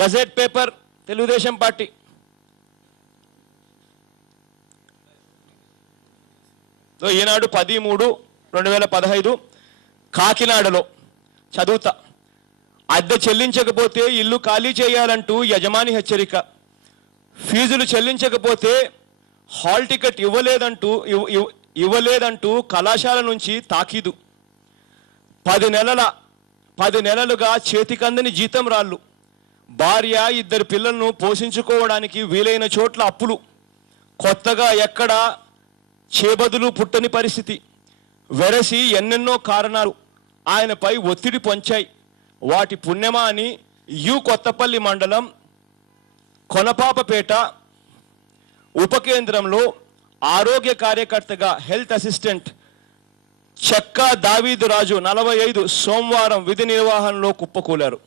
Gazette paper Telugu Desam party ఈనాడు 10/3/2015 కాకినాడలో చదువుతా. అద్దె చెల్లించకపోతే ఇల్లు ఖాళీ చేయాలంటూ యజమాని హెచ్చరిక. ఫీజులు చెల్లించకపోతే హాల్ టికెట్ ఇవ్వలేదంటూ కళాశాల నుంచి తాకీదు. 10 నెలలుగా చేతికందని జీతం రాళ్ళు. భార్య 2 పిల్లలను పోషించుకోవడానికి వీలైన చోట్ల అప్పులు. కొత్తగా ఎక్కడా చేబదులు పుట్టని పరిస్థితి. వెరసి ఎన్నెన్నో కారణాలు ఆయనపై ఒత్తిడి పొంచాయి. వాటి పుణ్యమా అని కొత్తపల్లి మండలం కొనపాపపేట ఉప కేంద్రంలో ఆరోగ్య కార్యకర్తగా హెల్త్ అసిస్టెంట్ చెక్కా దావీదు రాజు 45 సోమవారం విధి నిర్వహణలో కుప్పకూలారు.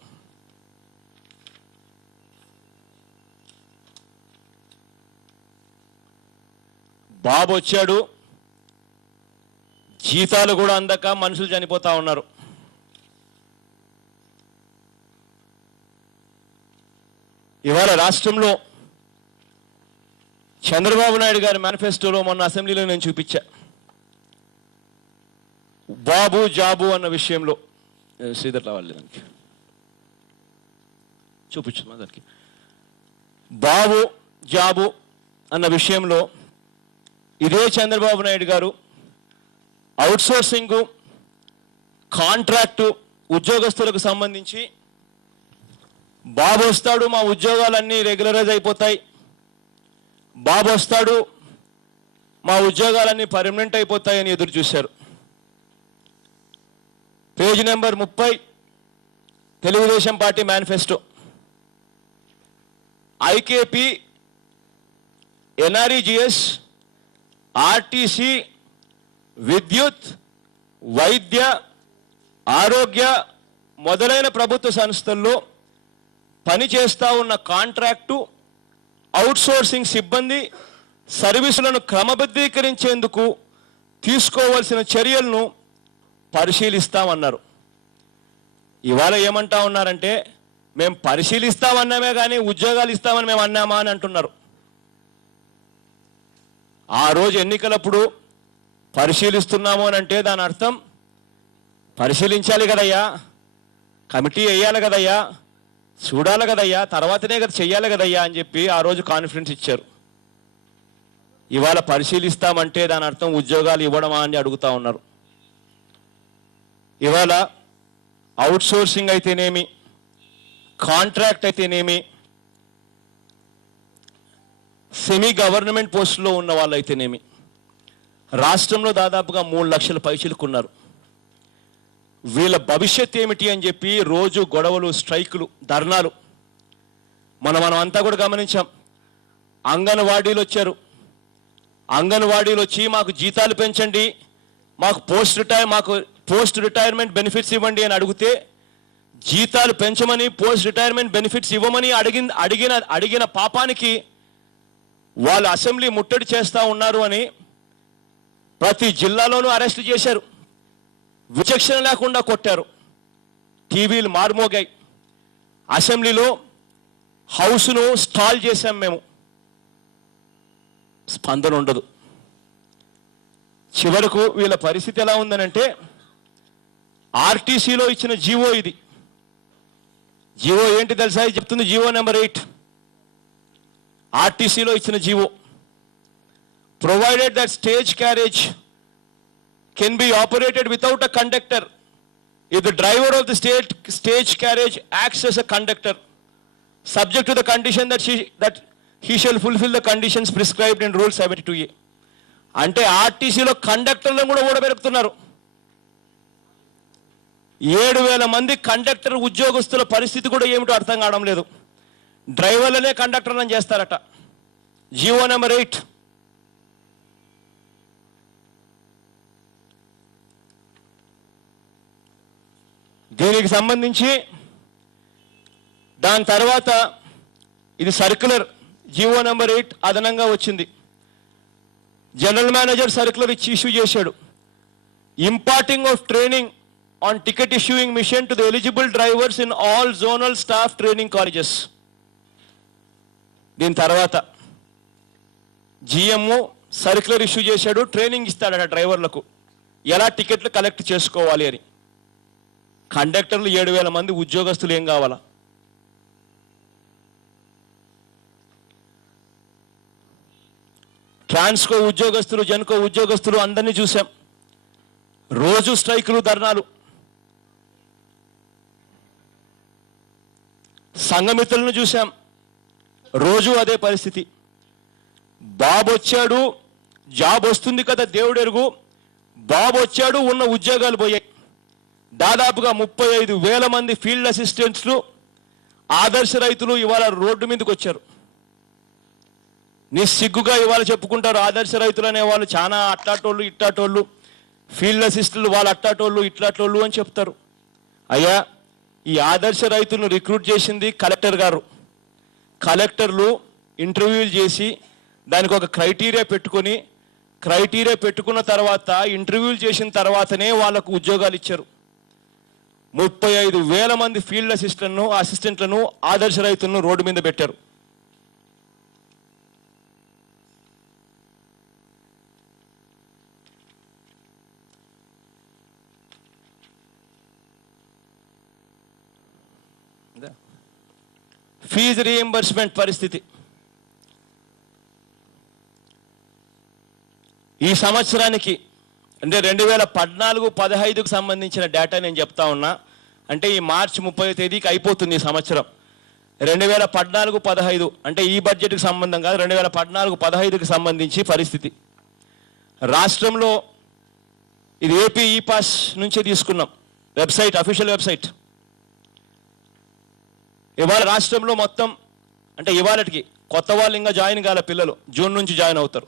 బాబు వచ్చాడు, జీతాలు కూడా అందక మనుషులు చనిపోతా ఉన్నారు. ఇవాళ రాష్ట్రంలో చంద్రబాబు నాయుడు గారి మేనిఫెస్టోలో మొన్న అసెంబ్లీలో నేను చూపించా. బాబు జాబు అన్న విషయంలో శ్రీధర్ రావాలి దానికి చూపించు. దానికి బాబు జాబు అన్న విషయంలో ఇదే చంద్రబాబు నాయుడు గారు అవుట్సోర్సింగ్ కాంట్రాక్టు ఉద్యోగస్తులకు సంబంధించి బాబు వస్తాడు, మా ఉద్యోగాలన్నీ రెగ్యులరైజ్ అయిపోతాయి, బాబు వస్తాడు, మా ఉద్యోగాలన్నీ పర్మనెంట్ అయిపోతాయని ఎదురు చూశారు. Page number 30 Telugu Desam party manifesto. IKP, NREGS, RTC, విద్యుత్, వైద్య, ఆరోగ్య మొదలైన ప్రభుత్వ సంస్థల్లో పనిచేస్తూ ఉన్న కాంట్రాక్టు అవుట్సోర్సింగ్ సిబ్బంది సర్వీసులను క్రమబద్ధీకరించేందుకు తీసుకోవాల్సిన చర్యలను పరిశీలిస్తామన్నారు. ఇవాళ ఏమంటా ఉన్నారంటే మేము పరిశీలిస్తామన్నామే కానీ ఉద్యోగాలు ఇస్తామని మేము అన్నామా అని అంటున్నారు. ఆ రోజు ఎన్నికలప్పుడు పరిశీలిస్తున్నాము అని అంటే దాని అర్థం పరిశీలించాలి కదయ్యా, కమిటీ వేయాలి కదయ్యా, చూడాలి కదయ్యా, తర్వాతనే కదా చెయ్యాలి కదయ్యా అని చెప్పి ఆ రోజు కాన్ఫిడెన్స్ ఇచ్చారు. ఇవాళ పరిశీలిస్తామంటే దాని అర్థం ఉద్యోగాలు ఇవ్వడమా అని అడుగుతా ఉన్నారు. ఇవాళ అవుట్సోర్సింగ్ అయితేనేమి, కాంట్రాక్ట్ అయితేనేమి, సెమీ గవర్నమెంట్ పోస్టులో ఉన్న వాళ్ళు అయితేనేమి రాష్ట్రంలో దాదాపుగా 3 లక్షల పైచిలుకున్నారు. వీళ్ళ భవిష్యత్ ఏమిటి అని చెప్పి రోజు గొడవలు, స్ట్రైకులు, ధర్నాలు మనం అంతా కూడా గమనించాం. అంగన్వాడీలు వచ్చారు. అంగన్వాడీలు వచ్చి మాకు జీతాలు పెంచండి, మాకు పోస్ట్ రిటైర్మెంట్ బెనిఫిట్స్ ఇవ్వండి అని అడిగితే జీతాలు పెంచమని, పోస్ట్ రిటైర్మెంట్ బెనిఫిట్స్ ఇవ్వమని అడిగిన పాపానికి వాళ్ళు అసెంబ్లీ ముట్టడి చేస్తూ ఉన్నారు అని ప్రతి జిల్లాలోనూ అరెస్టు చేశారు. విచక్షణ లేకుండా కొట్టారు. టీవీలు మార్మోగాయి. అసెంబ్లీలో హౌస్ను స్టాల్ చేశాం మేము, స్పందన ఉండదు. చివరకు వీళ్ళ పరిస్థితి ఎలా ఉందనంటే ఆర్టీసీలో ఇచ్చిన జీవో ఇది. జీవో ఏంటి తెలుసా? ఇది చెప్తుంది జీవో నెంబర్ 8. ఆర్టీసీలో ఇచ్చిన GO. Provided that stage carriage can be operated without a conductor if the driver of the stage carriage acts as a conductor, subject to the condition that he shall fulfill the conditions prescribed in Rule 72A. అంటే ఆర్టీసీలో కండక్టర్లను కూడా ఓడబెరుకుతున్నారు. 7,000 మంది conductor ఉద్యోగస్తుల పరిస్థితి కూడా ఏమిటో అర్థం కావడం లేదు. డ్రైవర్లనే కండక్టర్లను చేస్తారట. GO number 8. దీనికి సంబంధించి దాని తర్వాత ఇది సర్క్యులర్ జీవో నెంబర్ 8 అదనంగా వచ్చింది. జనరల్ మేనేజర్ సర్క్యులర్ ఇష్యూ చేశాడు. Imparting of training on ticket issuing mission to the eligible drivers in all zonal staff training colleges. దీని తర్వాత జిఎం సర్క్యులర్ ఇష్యూ చేశాడు, ట్రైనింగ్ ఇస్తాడట డ్రైవర్లకు ఎలా టికెట్లు కలెక్ట్ చేసుకోవాలి అని. కండక్టర్లు 7,000 మంది ఉద్యోగస్తులు ఏం కావాలా? ట్రాన్స్కో ఉద్యోగస్తులు, జెన్కో ఉద్యోగస్తులు అందరినీ చూసాం. రోజు స్ట్రైకులు, ధర్నాలు. సంఘమిత్రులను చూసాం, రోజు అదే పరిస్థితి. బాబు వచ్చాడు, జాబ్ వస్తుంది కదా దేవుడు ఎరుగు. బాబు వచ్చాడు, ఉన్న ఉద్యోగాలు పోయాయి. దాదాపుగా 35,000 మంది ఫీల్డ్ అసిస్టెంట్స్లు, ఆదర్శ రైతులు ఇవాళ రోడ్డు మీదకి వచ్చారు. నిస్సిగ్గుగా ఇవాళ చెప్పుకుంటారు ఆదర్శ రైతులు అనేవాళ్ళు చాలా అట్లాటోళ్ళు ఇట్లాటోళ్ళు, ఫీల్డ్ అసిస్టెంట్లు వాళ్ళు అట్లాటోళ్ళు ఇట్లాటోళ్ళు అని చెప్తారు. అయ్యా, ఈ ఆదర్శ రైతులను రిక్రూట్ చేసింది కలెక్టర్ గారు. కలెక్టర్లు ఇంటర్వ్యూలు చేసి దానికి ఒక క్రైటీరియా పెట్టుకున్న తర్వాత ఇంటర్వ్యూలు చేసిన తర్వాతనే వాళ్ళకు ఉద్యోగాలు ఇచ్చారు. 35,000 మంది ఫీల్డ్ అసిస్టెంట్లను ఆదర్శ రైతులను రోడ్డు మీద పెట్టారు. ఫీజు రీఎంబర్స్మెంట్ పరిస్థితి ఈ సంవత్సరానికి అంటే 2014-15కు సంబంధించిన డేటా నేను చెప్తా ఉన్నా. అంటే ఈ మార్చి 30వ తేదీకి అయిపోతుంది ఈ సంవత్సరం. 2014-15 అంటే ఈ బడ్జెట్కి సంబంధం కాదు, 2014-15కి సంబంధించి పరిస్థితి రాష్ట్రంలో. ఇది ఏపీ ఈ పాస్ నుంచే తీసుకున్నాం, వెబ్సైట్, అఫీషియల్ వెబ్సైట్. ఇవాళ రాష్ట్రంలో మొత్తం అంటే ఇవాళకి కొత్త వాళ్ళు ఇంకా జాయిన్ కాల పిల్లలు జూన్ నుంచి జాయిన్ అవుతారు.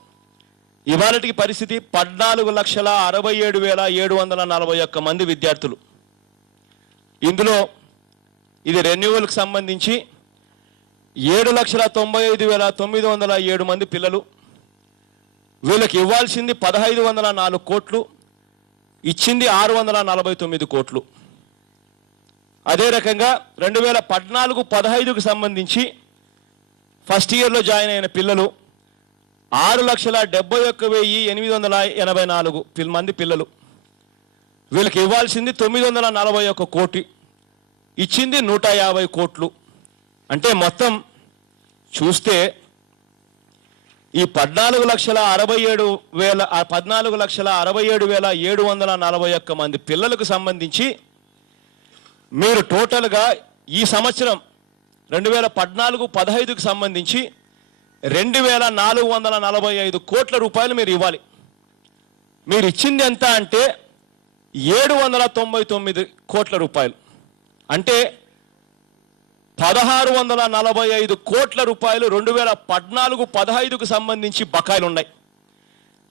ఇవాళకి పరిస్థితి 14,67,741 మంది విద్యార్థులు. ఇందులో ఇది రెన్యువల్కి సంబంధించి 7,95,907 మంది పిల్లలు. వీళ్ళకి ఇవ్వాల్సింది 1,504 కోట్లు, ఇచ్చింది 649 కోట్లు. అదే రకంగా 2014-15కు సంబంధించి ఫస్ట్ ఇయర్లో జాయిన్ అయిన పిల్లలు 6,71,884 మంది పిల్లలు. వీళ్ళకి ఇవ్వాల్సింది 941 కోటి, ఇచ్చింది 150 కోట్లు. అంటే మొత్తం చూస్తే ఈ 14,67,741 మంది పిల్లలకు సంబంధించి మీరు టోటల్గా ఈ సంవత్సరం 2014-15కు సంబంధించి 2,445 కోట్ల రూపాయలు మీరు ఇవ్వాలి. మీరు ఇచ్చింది ఎంత అంటే 799 కోట్ల రూపాయలు. అంటే 1,645 కోట్ల రూపాయలు 2014-15కు సంబంధించి బకాయిలు ఉన్నాయి.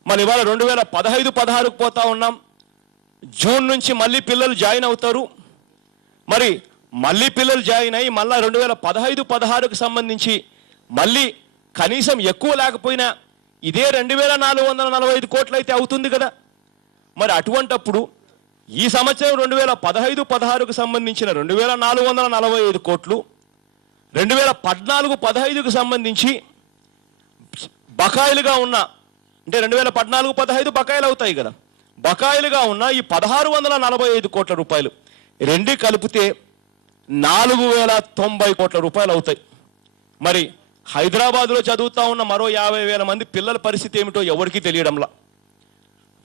మరి ఇవాళ 2015-16కు పోతా ఉన్నాం. జూన్ నుంచి మళ్ళీ పిల్లలు జాయిన్ అవుతారు. మరి మళ్ళీ పిల్లలు జాయిన్ అయ్యి మళ్ళీ 2015-16కు సంబంధించి మళ్ళీ కనీసం ఎక్కువ లేకపోయినా ఇదే 2,445 కోట్లు అయితే అవుతుంది కదా. మరి అటువంటప్పుడు ఈ సంవత్సరం 2015-16కు సంబంధించిన 2,445 కోట్లు, 2014-15కు సంబంధించి బకాయిలుగా ఉన్న అంటే 2014-15 బకాయిలు అవుతాయి కదా, బకాయిలుగా ఉన్న ఈ 1,645 కోట్ల రూపాయలు రెండు కలిపితే 4,090 కోట్ల రూపాయలు అవుతాయి. మరి హైదరాబాద్లో చదువుతా ఉన్న మరో 50,000 మంది పిల్లల పరిస్థితి ఏమిటో ఎవరికీ తెలియడంలా.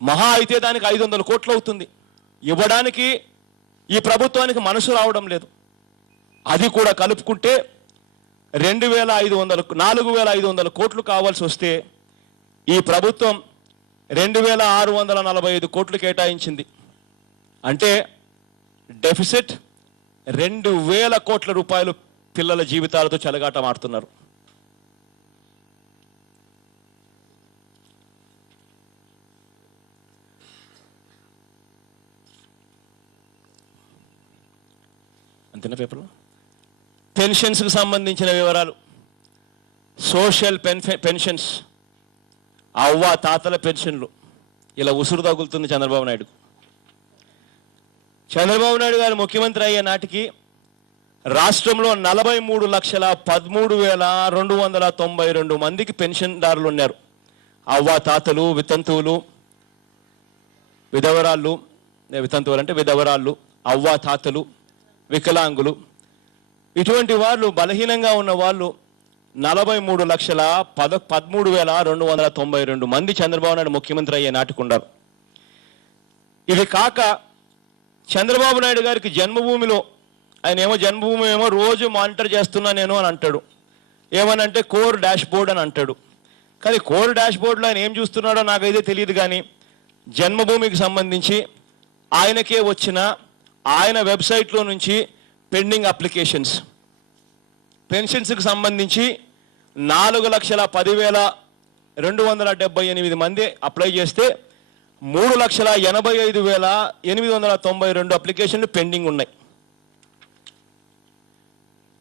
మహా అయితే దానికి 500 కోట్లు అవుతుంది. ఇవ్వడానికి ఈ ప్రభుత్వానికి మనసు రావడం లేదు. అది కూడా కలుపుకుంటే 4,500 కోట్లు కావాల్సి వస్తే ఈ ప్రభుత్వం 2,645 కోట్లు కేటాయించింది. అంటే డెఫిసిట్ 2,000 కోట్ల రూపాయలు పిల్లల జీవితాలతో చెలగాటమాడుతున్నారు. అంతేనా పేపర్లో? పెన్షన్స్కి సంబంధించిన వివరాలు, సోషల్ పెన్షన్స్, అవ్వ తాతల పెన్షన్లు ఇలా ఉసురు తగులుతుంది చంద్రబాబు నాయుడు. చంద్రబాబు నాయుడు గారు ముఖ్యమంత్రి అయ్యే నాటికి రాష్ట్రంలో 43,13,292 మందికి పెన్షన్దారులు ఉన్నారు. అవ్వ తాతలు, వితంతువులు, విధవరాళ్ళు, వితంతువులు అంటే విధవరాళ్ళు, అవ్వ తాతలు, వికలాంగులు, ఇటువంటి వాళ్ళు, బలహీనంగా ఉన్న వాళ్ళు 43,13,292 మంది చంద్రబాబు నాయుడు ముఖ్యమంత్రి అయ్యే నాటికున్నారు. ఇది కాక చంద్రబాబు నాయుడు గారికి జన్మభూమిలో, ఆయన ఏమో జన్మభూమి ఏమో రోజు మానిటర్ చేస్తున్నా నేను అని అంటాడు. ఏమనంటే కోర్ డాష్ బోర్డ్ అని అంటాడు. కానీ కోర్ డాష్ బోర్డ్లో ఆయన ఏం చూస్తున్నాడో నాకైతే తెలియదు. కానీ జన్మభూమికి సంబంధించి ఆయనకే వచ్చిన ఆయన వెబ్సైట్లో నుంచి పెండింగ్ అప్లికేషన్స్, పెన్షన్స్కి సంబంధించి 4,10,278 మంది అప్లై చేస్తే 3,85,892 అప్లికేషన్లు పెండింగ్ ఉన్నాయి.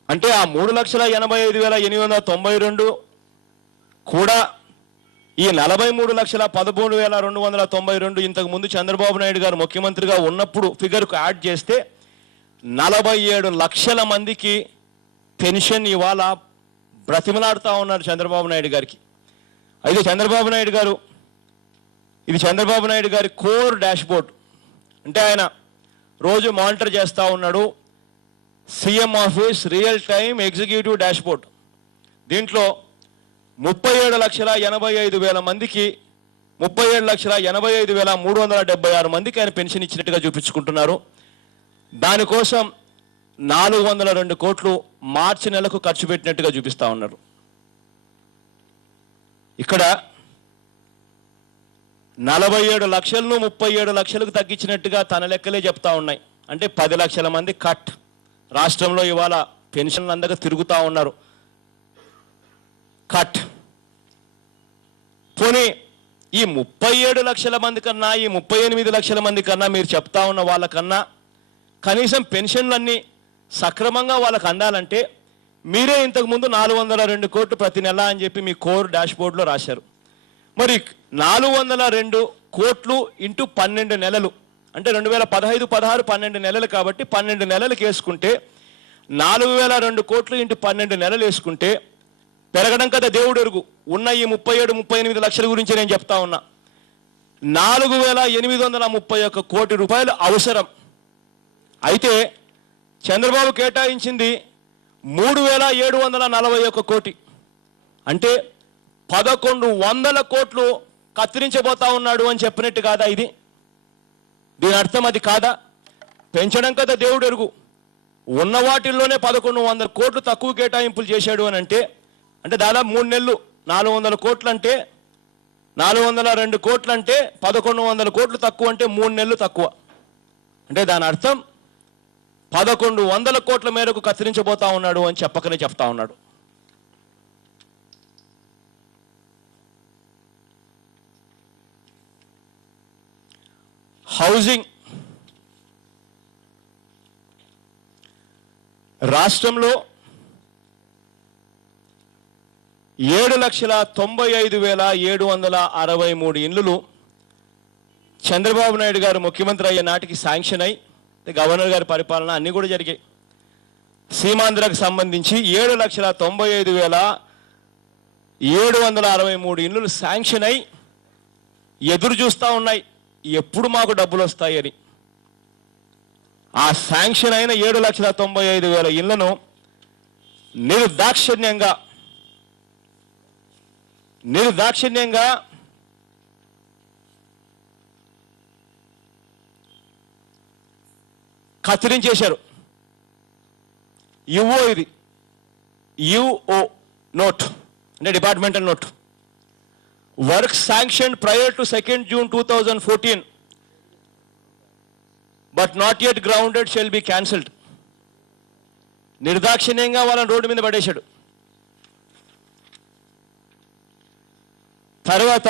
అంటే ఆ 3,85,892 కూడా ఈ 43,13,292 ఇంతకు ముందు చంద్రబాబు నాయుడు గారు ముఖ్యమంత్రిగా ఉన్నప్పుడు ఫిగర్కు యాడ్ చేస్తే 47 లక్షల మందికి పెన్షన్ ఇవాళ బ్రతిమలాడుతూ ఉన్నారు చంద్రబాబు నాయుడు గారికి. అయితే చంద్రబాబు నాయుడు గారు, ఇది చంద్రబాబు నాయుడు గారి కోర్ డాష్ బోర్డ్. అంటే ఆయన రోజు మానిటర్ చేస్తూ ఉన్నాడు. CM office real time executive dash board. దీంట్లో 37,85,000 మందికి 37,85,376 మందికి ఆయన పెన్షన్ ఇచ్చినట్టుగా చూపించుకుంటున్నారు. దానికోసం 402 కోట్లు మార్చి నెలకు ఖర్చు పెట్టినట్టుగా చూపిస్తా ఉన్నారు. ఇక్కడ 47 లక్షలను 37 లక్షలకు తగ్గించినట్టుగా తన లెక్కలే చెప్తా ఉన్నాయి. అంటే 10 లక్షల మంది కట్. రాష్ట్రంలో ఇవాళ పెన్షన్లు అందక తిరుగుతూ ఉన్నారు. కట్. పోనీ ఈ 37 లక్షల మంది కన్నా, ఈ 38 లక్షల మంది కన్నా మీరు చెప్తా ఉన్న వాళ్ళకన్నా కనీసం పెన్షన్లన్నీ సక్రమంగా వాళ్ళకు అందాలంటే మీరే ఇంతకుముందు 402 కోట్లు ప్రతి నెల అని చెప్పి మీ కోర్ డాష్ బోర్డులో రాశారు. మరి 402 కోట్లు ఇంటూ 12 నెలలు అంటే 2015, 16, 12 నెలలు కాబట్టి 12 నెలలకు వేసుకుంటే 4,002 కోట్లు ఇంటూ 12 నెలలు వేసుకుంటే పెరగడం కదా దేవుడు ఎరుగు. ఉన్న ఈ 37-38 లక్షల గురించి నేను చెప్తా ఉన్నా. 4,831 కోటి రూపాయలు అవసరం. అయితే చంద్రబాబు కేటాయించింది 3,741 కోటి. అంటే 1,100 కోట్లు కత్తిరించబోతా ఉన్నాడు అని చెప్పినట్టు కాదా ఇది? దీని అర్థం అది కాదా? పెంచడం కదా దేవుడు ఎరుగు. ఉన్న వాటిల్లోనే 1,100 కోట్లు తక్కువ కేటాయింపులు చేశాడు అని అంటే దాదాపు 3 నెలలు 400 కోట్లు అంటే 402 కోట్లు అంటే 1,100 కోట్లు తక్కువ అంటే 3 నెలలు తక్కువ. అంటే దాని అర్థం 1,100 కోట్ల మేరకు కత్తిరించబోతా ఉన్నాడు అని చెప్పకనే చెప్తా ఉన్నాడు. హౌసింగ్ రాష్ట్రంలో 7,95,763 ఇండ్లు చంద్రబాబు నాయుడు గారు ముఖ్యమంత్రి అయ్యే నాటికి శాంక్షన్ అయి గవర్నర్ గారి పరిపాలన అన్నీ కూడా జరిగాయి. సీమాంధ్రకు సంబంధించి 7,95,763 ఇండ్లు శాంక్షన్ అయి ఎదురు చూస్తూ ఉన్నాయి ఎప్పుడు మాకు డబ్బులు వస్తాయని. ఆ శాంక్షన్ అయిన 7,95,000 ఇళ్లను నిర్దాక్షిణ్యంగా కత్తిరించేశారు. యుఓ ఇది యుఓ నోట్ అంటే departmental note. Work sanction prior to 2nd June 2014 but not yet grounded shall be cancelled. నిర్దాక్షిణ్యంగా వాళ్ళని రోడ్డు మీద పడేశాడు. తర్వాత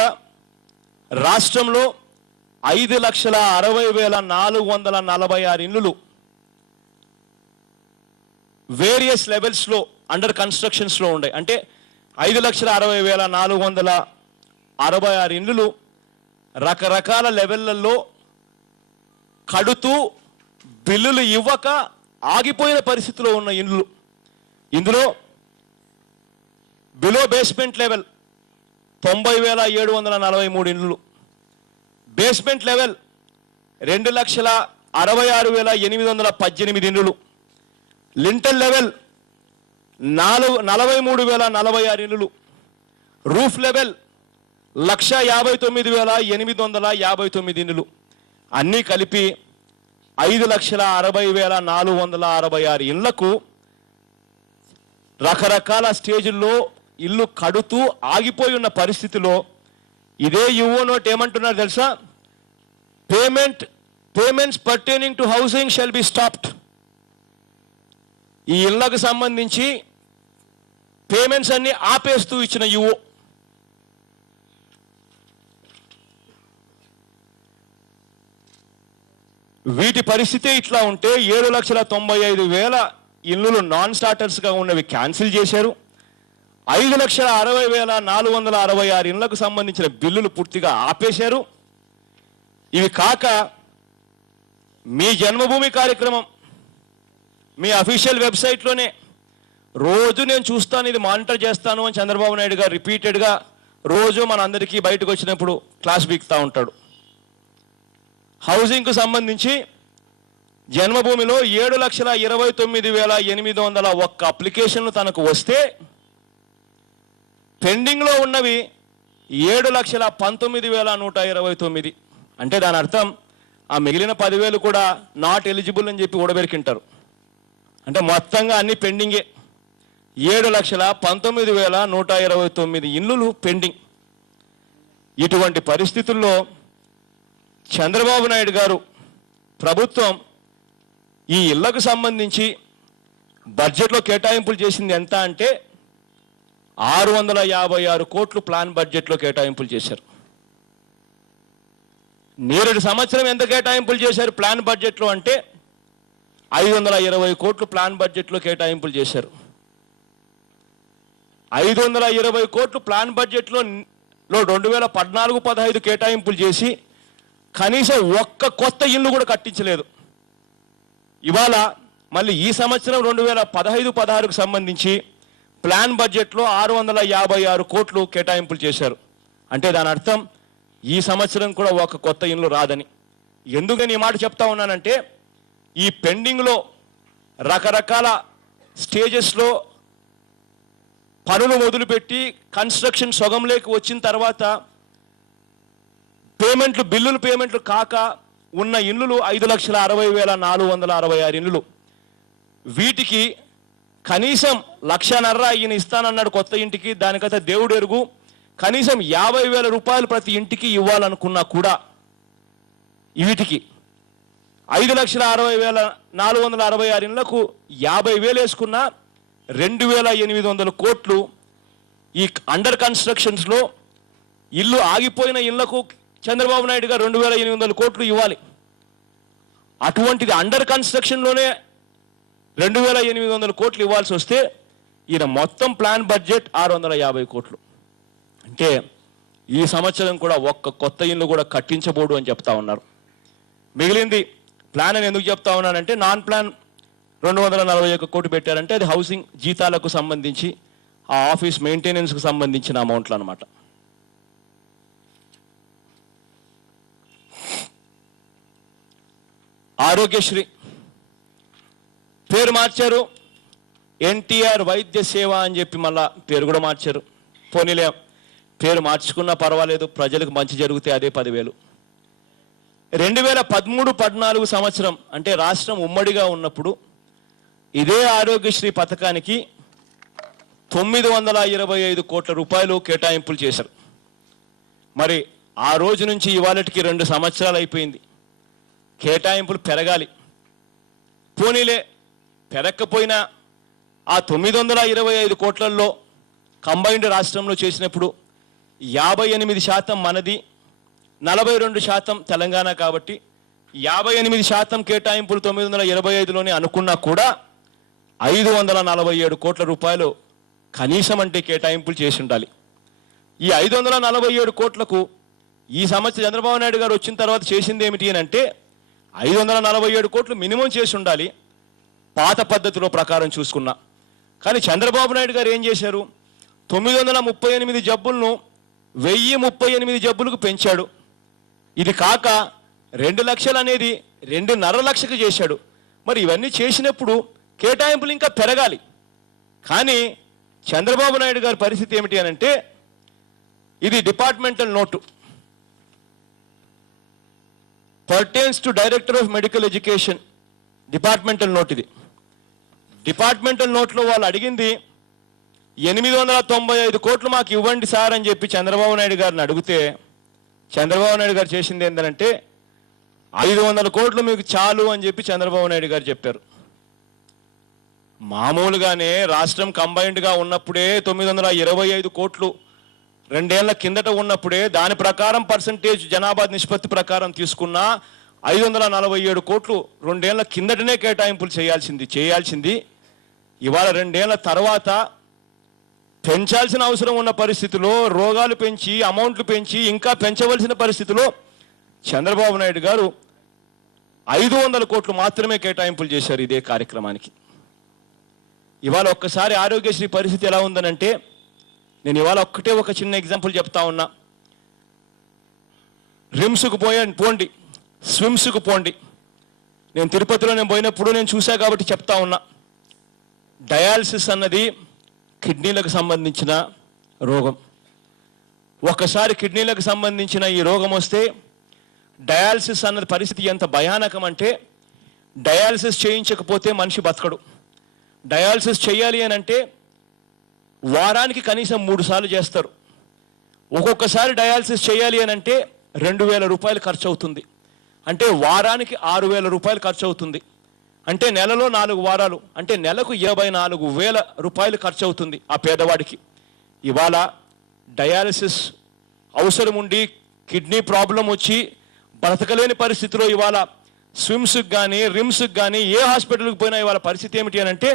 రాష్ట్రంలో 5,60,446 ఇండ్లు వేరియస్ లెవెల్స్లో అండర్ కన్స్ట్రక్షన్స్లో ఉన్నాయి. అంటే 5,60,466 ఇండ్లు రకరకాల లెవెళ్లలో కడుతూ బిల్లులు ఇవ్వక ఆగిపోయిన పరిస్థితిలో ఉన్న ఇండ్లు. ఇందులో బిలో బేస్మెంట్ లెవెల్ 90,743 ఇండ్లు, బేస్మెంట్ లెవెల్ 2,66,818 ఇండ్లు, లింటల్ లెవెల్ 43,046 ఇండ్లు, రూఫ్ లెవెల్ 1,59,859 ఇండ్లు, అన్నీ కలిపి 5,60,466 ఇండ్లకు రకరకాల స్టేజ్ల్లో ఇల్లు కడుతూ ఆగిపోయి ఉన్న పరిస్థితిలో ఇదే యువో నోట్ ఏమంటున్నారు తెలుసా? Payments pertaining to housing shall be stopped. ఈ ఇళ్లకు సంబంధించి పేమెంట్స్ అన్ని ఆపేస్తూ ఇచ్చిన యువో. వీటి పరిస్థితి ఇట్లా ఉంటే 7,95,000 ఇల్లులు నాన్ స్టార్టర్స్గా ఉన్నవి క్యాన్సిల్ చేశారు. 5,60,466 ఇళ్లకు సంబంధించిన బిల్లులు పూర్తిగా ఆపేశారు. ఇవి కాక మీ జన్మభూమి కార్యక్రమం మీ అఫీషియల్ వెబ్సైట్లోనే రోజు నేను చూస్తాను, ఇది మానిటర్ చేస్తాను అని చంద్రబాబు నాయుడు గారు రిపీటెడ్గా రోజు మన అందరికీ బయటకు వచ్చినప్పుడు క్లాస్ బీక్తా ఉంటాడు. హౌసింగ్కు సంబంధించి జన్మభూమిలో 7,29,801 అప్లికేషన్లు తనకు వస్తే పెండింగ్లో ఉన్నవి 7,19,129. అంటే దాని అర్థం ఆ మిగిలిన 10,000 కూడా నాట్ ఎలిజిబుల్ అని చెప్పి ఊడబెరికింటారు. అంటే మొత్తంగా అన్ని పెండింగే. 7,19,129 ఇల్లులు పెండింగ్. ఇటువంటి పరిస్థితుల్లో చంద్రబాబు నాయుడు గారు ప్రభుత్వం ఈ ఇళ్లకు సంబంధించి బడ్జెట్లో కేటాయింపులు చేసింది ఎంత అంటే 656 కోట్లు ప్లాన్ బడ్జెట్లో కేటాయింపులు చేశారు. నేరేడు సంవత్సరం ఎంత కేటాయింపులు చేశారు ప్లాన్ బడ్జెట్లో అంటే 520 కోట్లు ప్లాన్ బడ్జెట్లో కేటాయింపులు చేశారు. 520 కోట్లు ప్లాన్ బడ్జెట్లో 2014-15 కేటాయింపులు చేసి కనీసం ఒక్క కొత్త ఇల్లు కూడా కట్టించలేదు. ఇవాళ మళ్ళీ ఈ సంవత్సరం 2015-16కు సంబంధించి ప్లాన్ బడ్జెట్లో 656 కోట్లు కేటాయింపులు చేశారు. అంటే దాని అర్థం ఈ సంవత్సరం కూడా ఒక కొత్త ఇల్లు రాదని. ఎందుకని ఈ మాట చెప్తా ఉన్నానంటే ఈ పెండింగ్లో రకరకాల స్టేజెస్లో పనులు మొదలుపెట్టి కన్స్ట్రక్షన్ సొగంలోకి వచ్చిన తర్వాత బిల్లులు పేమెంట్లు కాక ఉన్న ఇల్లులు 5,60,466 ఇల్లులు. వీటికి కనీసం 1,50,000 ఈయన ఇస్తానన్నాడు కొత్త ఇంటికి, దానికైతే దేవుడు ఎరుగు. కనీసం 50,000 రూపాయలు ప్రతి ఇంటికి ఇవ్వాలనుకున్నా కూడా వీటికి 5,60,466 ఇళ్లకు 50,000 వేసుకున్న 2,800 కోట్లు ఈ అండర్ కన్స్ట్రక్షన్స్లో ఇల్లు ఆగిపోయిన ఇళ్లకు చంద్రబాబు నాయుడు గారు 2,800 కోట్లు ఇవ్వాలి. అటువంటిది అండర్ కన్స్ట్రక్షన్లోనే 2,800 కోట్లు ఇవ్వాల్సి వస్తే ఈయన మొత్తం ప్లాన్ బడ్జెట్ 650 కోట్లు. అంటే ఈ సంవత్సరం కూడా ఒక్క కొత్త ఇల్లు కూడా కట్టించబోడు అని చెప్తా ఉన్నారు. మిగిలింది ప్లాన్ అని ఎందుకు చెప్తా ఉన్నానంటే నాన్ ప్లాన్ 241 కోట్లు పెట్టారంటే అది హౌసింగ్ జీతాలకు సంబంధించి ఆ ఆఫీస్ మెయింటెనెన్స్కి సంబంధించిన అమౌంట్లు అనమాట. ఆరోగ్యశ్రీ పేరు మార్చారు, ఎన్టీఆర్ వైద్య సేవ అని చెప్పి మళ్ళా పేరు కూడా మార్చారు. పోనీలే పేరు మార్చుకున్నా పర్వాలేదు, ప్రజలకు మంచి జరిగితే అదే 10,000. 2013-14 సంవత్సరం అంటే రాష్ట్రం ఉమ్మడిగా ఉన్నప్పుడు ఇదే ఆరోగ్యశ్రీ పథకానికి 925 కోట్ల రూపాయలు కేటాయింపులు చేశారు. మరి ఆ రోజు నుంచి ఇవాళకి 2 సంవత్సరాలు అయిపోయింది. కేటాయింపులు పెరగాలి. పోనీలే పెరగకపోయినా ఆ 925 కోట్లలో కంబైన్డ్ రాష్ట్రంలో చేసినప్పుడు 58% మనది, 42% తెలంగాణ. కాబట్టి 58% కేటాయింపులు 925లోనే అనుకున్నా కూడా 547 కోట్ల రూపాయలు కనీసం అంటే కేటాయింపులు చేసి ఉండాలి. ఈ 547 కోట్లకు ఈ సంవత్సరం చంద్రబాబు నాయుడు గారు వచ్చిన తర్వాత చేసింది ఏమిటి అని అంటే 547 కోట్లు మినిమం చేసి ఉండాలి. పాత పద్ధతిలో ప్రకారం చూసుకున్నా. కానీ చంద్రబాబు నాయుడు గారు ఏం చేశారు? 938 జబ్బులను 1038 జబ్బులకు పెంచాడు. ఇది కాక 2 లక్షలు అనేది 2.5 లక్షకు చేశాడు. మరి ఇవన్నీ చేసినప్పుడు కేటాయింపులు ఇంకా పెరగాలి. కానీ చంద్రబాబు నాయుడు గారి పరిస్థితి ఏమిటి అని అంటే, ఇది departmental note, pertains to director of medical education departmental note. ఇది డిపార్ట్మెంటల్ నోట్లో వాళ్ళు అడిగింది 895 కోట్లు మాకు ఇవ్వండి సార్ అని చెప్పి చంద్రబాబు నాయుడు గారిని అడిగితే, చంద్రబాబు నాయుడు గారు చేసింది ఏంటంటే 500 కోట్లు మీకు చాలు అని చెప్పి చంద్రబాబు నాయుడు గారు చెప్పారు. మామూలుగానే రాష్ట్రం కంబైన్డ్గా ఉన్నప్పుడే 925 కోట్లు 2 ఏళ్ల కిందట ఉన్నప్పుడే దాని ప్రకారం పర్సంటేజ్ జనాభా నిష్పత్తి ప్రకారం తీసుకున్న 547 కోట్లు 2 ఏళ్ల కిందటనే కేటాయింపులు చేయాల్సింది ఇవాళ 2 ఏళ్ల తర్వాత పెంచాల్సిన అవసరం ఉన్న పరిస్థితిలో, రోగాలు పెంచి అమౌంట్లు పెంచి ఇంకా పెంచవలసిన పరిస్థితిలో చంద్రబాబు నాయుడు గారు 500 కోట్లు మాత్రమే కేటాయింపులు చేశారు ఇదే కార్యక్రమానికి. ఇవాళ ఒక్కసారి ఆరోగ్యశ్రీ పరిస్థితి ఎలా ఉందనంటే, నేను ఇవాళ ఒక చిన్న ఎగ్జాంపుల్ చెప్తా ఉన్నా. రిమ్స్కు పోండి, స్విమ్స్కు పోండి. నేను తిరుపతిలో పోయినప్పుడు నేను చూసా కాబట్టి చెప్తా ఉన్నా. డయాలసిస్ అన్నది కిడ్నీలకు సంబంధించిన రోగం. ఒక్కసారి కిడ్నీలకు సంబంధించిన ఈ రోగం వస్తే డయాలసిస్ అన్నది పరిస్థితి ఎంత భయానకం అంటే, డయాలసిస్ చేయించకపోతే మనిషి బతకడు. డయాలసిస్ చేయాలి అని అంటే వారానికి కనీసం 3 సార్లు చేస్తారు. ఒక్కొక్కసారి డయాలసిస్ చేయాలి అని అంటే 2000 రూపాయలు ఖర్చు అవుతుంది. అంటే వారానికి 6000 రూపాయలు ఖర్చు అవుతుంది. అంటే నెలలో 4 వారాలు, అంటే నెలకు 24,000 రూపాయలు ఖర్చు అవుతుంది ఆ పేదవాడికి. ఇవాళ డయాలసిస్ అవసరం ఉండి కిడ్నీ ప్రాబ్లం వచ్చి బ్రతకలేని పరిస్థితిలో ఇవాళ స్విమ్స్కి కానీ రిమ్స్కి కానీ ఏ హాస్పిటల్కి పోయినా ఇవాళ పరిస్థితి ఏమిటి అని అంటే,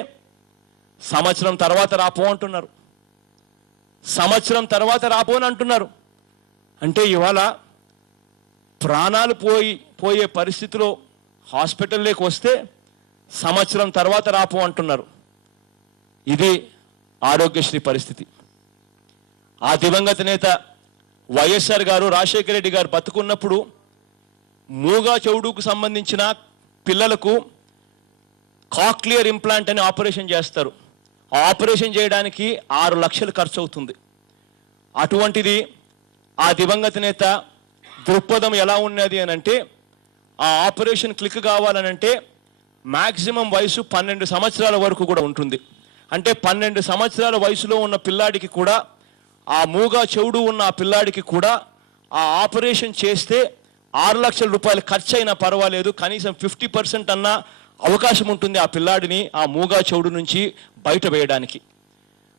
సంవత్సరం తర్వాత రాపో అంటున్నారు. సంవత్సరం తర్వాత రాపో అని అంటున్నారు. అంటే ఇవాళ ప్రాణాలు పోయే పరిస్థితిలో హాస్పిటల్లోకి వస్తే సంవత్సరం తర్వాత రాపో అంటున్నారు. ఇది ఆరోగ్యశ్రీ పరిస్థితి. ఆ దివంగత నేత వైఎస్ఆర్ గారు, రాజశేఖర రెడ్డి గారు బతుకున్నప్పుడు మూగా చెవుడుకు సంబంధించిన పిల్లలకు కాక్లియర్ ఇంప్లాంట్ అని ఆపరేషన్ చేస్తారు. ఆ ఆపరేషన్ చేయడానికి 6 లక్షలు ఖర్చు అవుతుంది. అటువంటిది ఆ దివంగత నేత దృక్పథం ఎలా ఉన్నది అని అంటే, ఆ ఆపరేషన్ క్లిక్ కావాలనంటే మ్యాక్సిమం వయసు 12 సంవత్సరాల వరకు కూడా ఉంటుంది. అంటే 12 సంవత్సరాల వయసులో ఉన్న పిల్లాడికి కూడా, ఆ మూగా చెవుడు ఉన్న ఆ పిల్లాడికి కూడా ఆ ఆపరేషన్ చేస్తే 6 లక్షల రూపాయలు ఖర్చు అయినా పర్వాలేదు, కనీసం 50% అన్నా అవకాశం ఉంటుంది ఆ పిల్లాడిని ఆ మూగా చెవుడు నుంచి బయట వేయడానికి.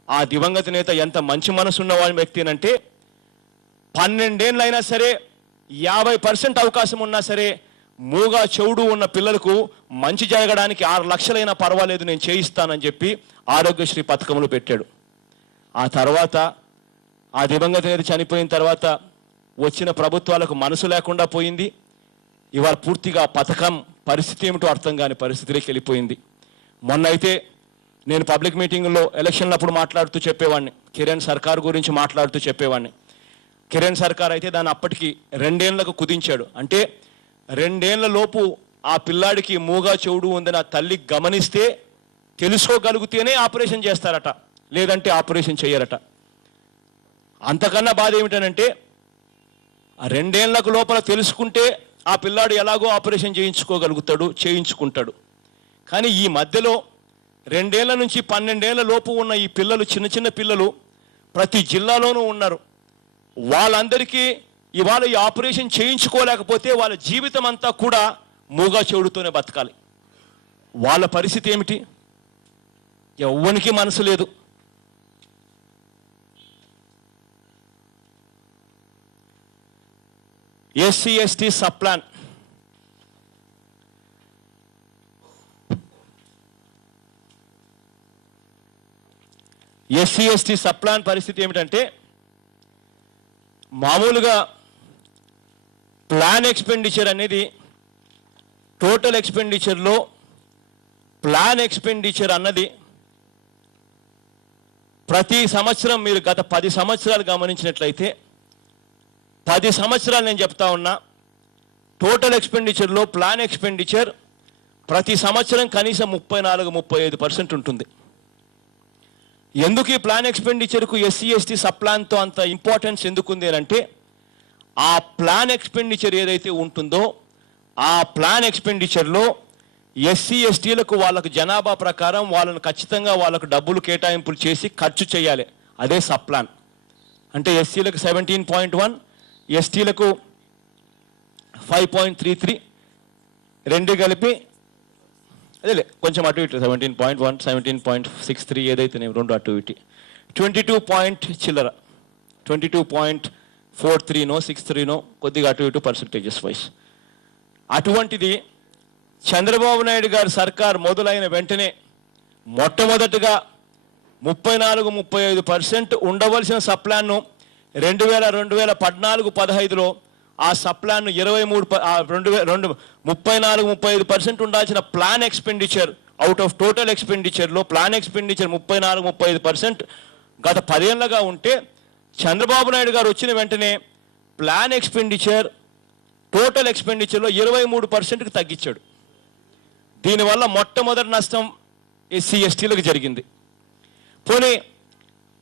ఆ దివంగత నేత ఎంత మంచి మనసు ఉన్నవాడి వ్యక్తి అంటే, 12 ఏళ్ళైనా సరే 50% అవకాశం ఉన్నా సరే మూగా చెవుడు ఉన్న పిల్లలకు మంచి జరగడానికి 6 లక్షలైనా పర్వాలేదు నేను చేయిస్తానని చెప్పి ఆరోగ్యశ్రీ పథకంలో పెట్టాడు. ఆ తర్వాత ఆ దివంగత నేత చనిపోయిన తర్వాత వచ్చిన ప్రభుత్వాలకు మనసు లేకుండా పోయింది. ఇవాళ పూర్తిగా పథకం పరిస్థితి ఏమిటో అర్థం కాని పరిస్థితిలోకి వెళ్ళిపోయింది. మొన్న అయితే నేను పబ్లిక్ మీటింగ్లో ఎలక్షన్లప్పుడు మాట్లాడుతూ చెప్పేవాడిని, కిరణ్ సర్కార్ గురించి మాట్లాడుతూ చెప్పేవాడిని. కిరణ్ సర్కార్ అయితే దాన్ని అప్పటికి 2 ఏళ్లకు కుదించాడు. అంటే 2 ఏళ్ల లోపు ఆ పిల్లాడికి మూగా చెవుడు ఉందని ఆ తల్లి గమనిస్తే, తెలుసుకోగలిగితేనే ఆపరేషన్ చేస్తారట, లేదంటే ఆపరేషన్ చేయరట. అంతకన్నా బాధ ఏమిటనంటే, ఆ 2 ఏళ్లకు లోపల తెలుసుకుంటే ఆ పిల్లాడు ఎలాగో ఆపరేషన్ చేయించుకుంటాడు. కానీ ఈ మధ్యలో 2 ఏళ్ల నుంచి 12 ఏళ్ల లోపు ఉన్న ఈ పిల్లలు, చిన్న పిల్లలు ప్రతి జిల్లాలోనూ ఉన్నారు. వాళ్ళందరికీ ఇవాళ ఈ ఆపరేషన్ చేయించుకోలేకపోతే వాళ్ళ జీవితం అంతా కూడా మూగా చెవుడుతోనే బతకాలి. వాళ్ళ పరిస్థితి ఏమిటి? ఎవ్వనికి మనసు లేదు. SC ST subplan, SC ST subplan పరిస్థితి ఏమిటంటే, మామూలుగా ప్లాన్ ఎక్స్పెండిచర్ అనేది టోటల్ ఎక్స్పెండిచర్లో ప్లాన్ ఎక్స్పెండిచర్ అన్నది ప్రతి సంవత్సరం మీరు గత 10 సంవత్సరాలు గమనించినట్లయితే 10 సంవత్సరాలు నేను చెప్తా ఉన్నా టోటల్ ఎక్స్పెండిచర్లో ప్లాన్ ఎక్స్పెండిచర్ ప్రతి సంవత్సరం కనీసం 34-35% ఉంటుంది. ఎందుకు ఈ ప్లాన్ ఎక్స్పెండిచర్కు ఎస్సీ ఎస్టీ సప్లాన్తో అంత ఇంపార్టెన్స్ ఎందుకుంది అంటే ఆ ప్లాన్ ఎక్స్పెండిచర్ ఏదైతే ఉంటుందో ఆ ప్లాన్ ఎక్స్పెండిచర్లో ఎస్సీ ఎస్టీలకు వాళ్ళకు జనాభా ప్రకారం వాళ్ళను ఖచ్చితంగా వాళ్ళకు డబ్బులు కేటాయింపులు చేసి ఖర్చు చేయాలి. అదే సప్లాన్. అంటే ఎస్సీలకు 17.1, ఎస్టీలకు 5.33 రెండు కలిపి అదేలే కొంచెం అటు ఇటు 17.1, 17.63 ఏదైతే నేను రెండు అటు ఇటు 22 చిల్లర 22.43నో 63నో కొద్దిగా అటు ఇటు పర్సంటేజెస్ వైస్. అటువంటిది చంద్రబాబు నాయుడు గారి సర్కార్ మొదలైన వెంటనే మొట్టమొదటిగా 34-35% ఉండవలసిన సప్లాన్ను 2014-15లో ఆ సప్లాన్ను 34-35% ఉండాల్సిన plan expenditure out of total ఎక్స్పెండిచర్లో ప్లాన్ ఎక్స్పెండిచర్ 34-35% గత 10 ఏళ్ళగా ఉంటే చంద్రబాబు నాయుడు గారు వచ్చిన వెంటనే ప్లాన్ ఎక్స్పెండిచర్ టోటల్ ఎక్స్పెండిచర్లో 23%కి తగ్గించాడు. దీనివల్ల మొట్టమొదటి నష్టం ఎస్సీ ఎస్టీలకు జరిగింది. పోనీ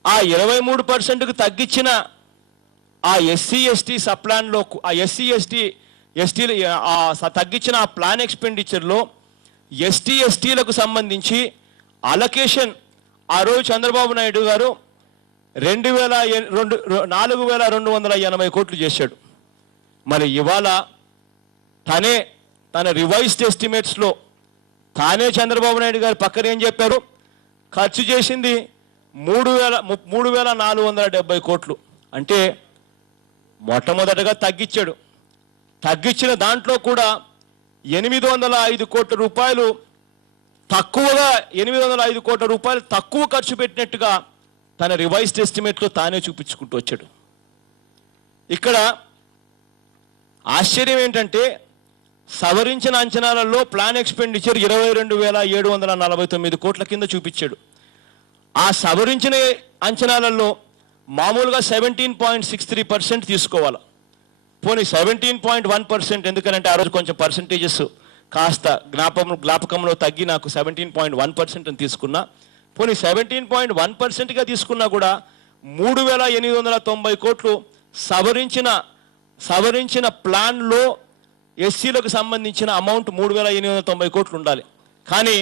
ఆ 23%కు తగ్గించిన ఆ ఎస్సీ ఎస్టీ సప్లాన్లో ఆ ఎస్సీ ఎస్టీలు తగ్గించిన ఆ ప్లాన్ ఎక్స్పెండిచర్లో ఎస్టీ ఎస్టీలకు సంబంధించి అలొకేషన్ ఆ రోజు చంద్రబాబు నాయుడు గారు 4,280 కోట్లు చేశాడు. మరి ఇవాళ తన రివైజ్డ్ ఎస్టిమేట్స్లో తానే చంద్రబాబు నాయుడు గారు పక్కన ఏం చెప్పారు, ఖర్చు చేసింది 3,470 కోట్లు. అంటే మొట్టమొదటగా తగ్గించాడు. తగ్గించిన దాంట్లో కూడా 805 కోట్ల రూపాయలు తక్కువగా 805 కోట్ల రూపాయలు తక్కువ ఖర్చు పెట్టినట్టుగా తన రివైజ్డ్ ఎస్టిమేట్లో తానే చూపించుకుంటూ వచ్చాడు. ఇక్కడ ఆశ్చర్యం ఏంటంటే సవరించిన అంచనాలలో ప్లాన్ ఎక్స్పెండిచర్ 22,749 కోట్ల కింద చూపించాడు. ఆ సవరించిన అంచనాలలో మామూలుగా 17.63% తీసుకోవాలి. పోనీ 17.1% ఎందుకనంటే ఆ రోజు కొంచెం పర్సంటేజెస్ కాస్త జ్ఞాపకంలో తగ్గి నాకు 17.1% అని తీసుకున్నా. పోనీ 17.1%గా తీసుకున్నా కూడా 3,890 కోట్లు సవరించిన ప్లాన్లో ఎస్సీలకు సంబంధించిన అమౌంట్ 3,890 కోట్లు ఉండాలి. కానీ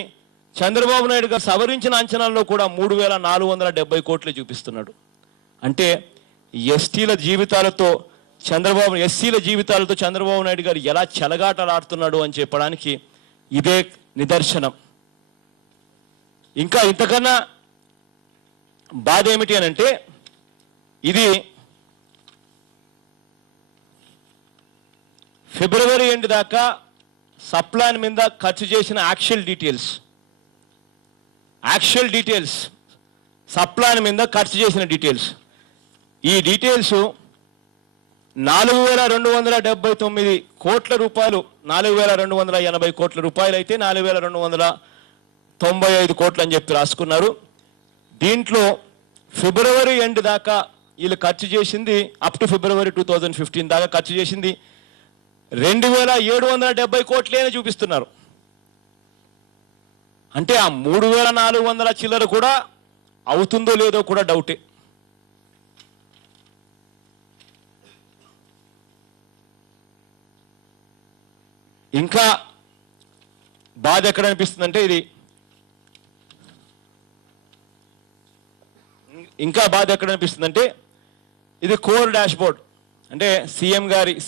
చంద్రబాబు నాయుడు గారు సవరించిన అంచనాల్లో కూడా 3,470 కోట్లే చూపిస్తున్నాడు. అంటే ఎస్సీల జీవితాలతో చంద్రబాబు నాయుడు గారు ఎలా చెలగాటలాడుతున్నాడు అని చెప్పడానికి ఇదే నిదర్శనం. ఇంకా ఇంతకన్నా బాధ ఏమిటి అని అంటే ఇది ఫిబ్రవరి ఎండ్ దాకా సప్లాన్ మీద ఖర్చు చేసిన యాక్చువల్ డీటెయిల్స్ సప్లాన్ మీద ఖర్చు చేసిన డీటెయిల్స్. ఈ డీటెయిల్స్ 4,279 కోట్ల రూపాయలు 4,280 కోట్ల రూపాయలు అయితే 4,295 కోట్లు అని చెప్పి రాసుకున్నారు. దీంట్లో ఫిబ్రవరి ఎండ్ దాకా వీళ్ళు ఖర్చు చేసింది అప్ టు ఫిబ్రవరి 2015 దాకా ఖర్చు చేసింది 2,770 కోట్లే చూపిస్తున్నారు. అంటే ఆ 3,400 చిల్లర కూడా అవుతుందో లేదో కూడా డౌటే. ఇంకా బాధ ఎక్కడ అనిపిస్తుందంటే ఇది కోర్ డాష్ బోర్డ్. అంటే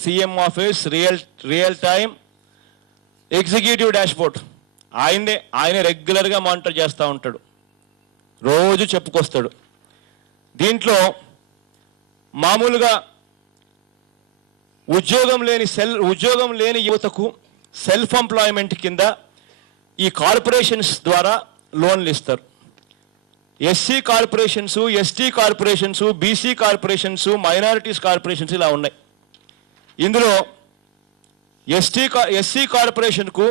CM office real time executive dash board. ఆయనే రెగ్యులర్గా మానిటర్ చేస్తూ ఉంటాడు, రోజు చెప్పుకొస్తాడు. దీంట్లో మామూలుగా ఉద్యోగం లేని యువతకు సెల్ఫ్ ఎంప్లాయ్మెంట్ కింద ఈ కార్పొరేషన్స్ ద్వారా లోన్లు ఇస్తారు. SC corporations, ST corporations, BC corporations, minorities corporations ఇలా ఉన్నాయి. ఇందులో ఎస్సీ కార్పొరేషన్కు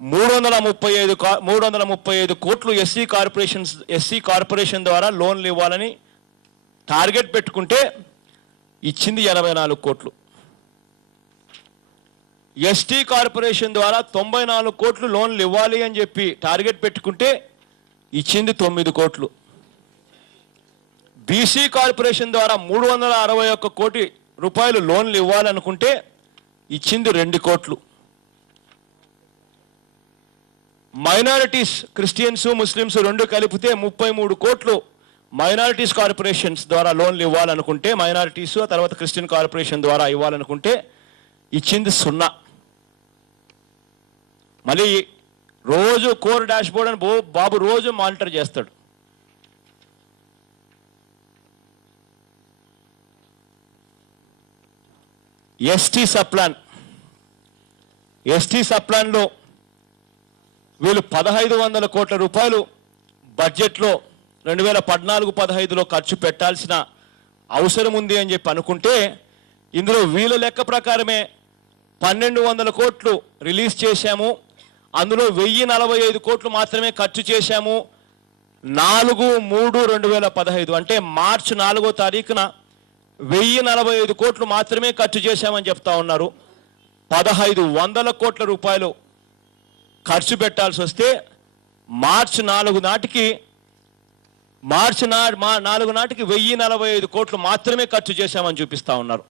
335 కోట్లు ఎస్సీ కార్పొరేషన్ ద్వారా లోన్లు ఇవ్వాలని టార్గెట్ పెట్టుకుంటే ఇచ్చింది 84 కోట్లు. ఎస్టీ కార్పొరేషన్ ద్వారా 94 కోట్లు లోన్లు ఇవ్వాలి అని చెప్పి టార్గెట్ పెట్టుకుంటే ఇచ్చింది 9 కోట్లు. బీసీ కార్పొరేషన్ ద్వారా 361 కోటి రూపాయలు లోన్లు ఇవ్వాలనుకుంటే ఇచ్చింది 2 కోట్లు. మైనారిటీస్, క్రిస్టియన్స్, ముస్లిమ్స్ రెండు కలిపితే 33 కోట్లు మైనారిటీస్ కార్పొరేషన్స్ ద్వారా లోన్లు ఇవ్వాలనుకుంటే, మైనారిటీస్ ఆ తర్వాత క్రిస్టియన్ కార్పొరేషన్ ద్వారా ఇవ్వాలనుకుంటే ఇచ్చింది 0. మళ్ళీ రోజు కోర్ డాష్ బోర్డ్ అని బాబు రోజు మానిటర్ చేస్తాడు. ఎస్టీ సప్లాన్లో వీళ్ళు 1500 కోట్ల రూపాయలు బడ్జెట్లో 2014-15లో ఖర్చు పెట్టాల్సిన అవసరం ఉంది అని చెప్పి అనుకుంటే, ఇందులో వీళ్ళ లెక్క ప్రకారమే 1200 కోట్లు రిలీజ్ చేశాము. అందులో 1045 కోట్లు మాత్రమే ఖర్చు చేశాము. 4/3/2015 అంటే మార్చి 4వ తారీఖున 1045 కోట్లు మాత్రమే ఖర్చు చేశామని చెప్తా ఉన్నారు. 1500 కోట్ల రూపాయలు ఖర్చు పెట్టాల్సి వస్తే మార్చి 4 నాటికి 1045 కోట్లు మాత్రమే ఖర్చు చేశామని చూపిస్తా ఉన్నారు.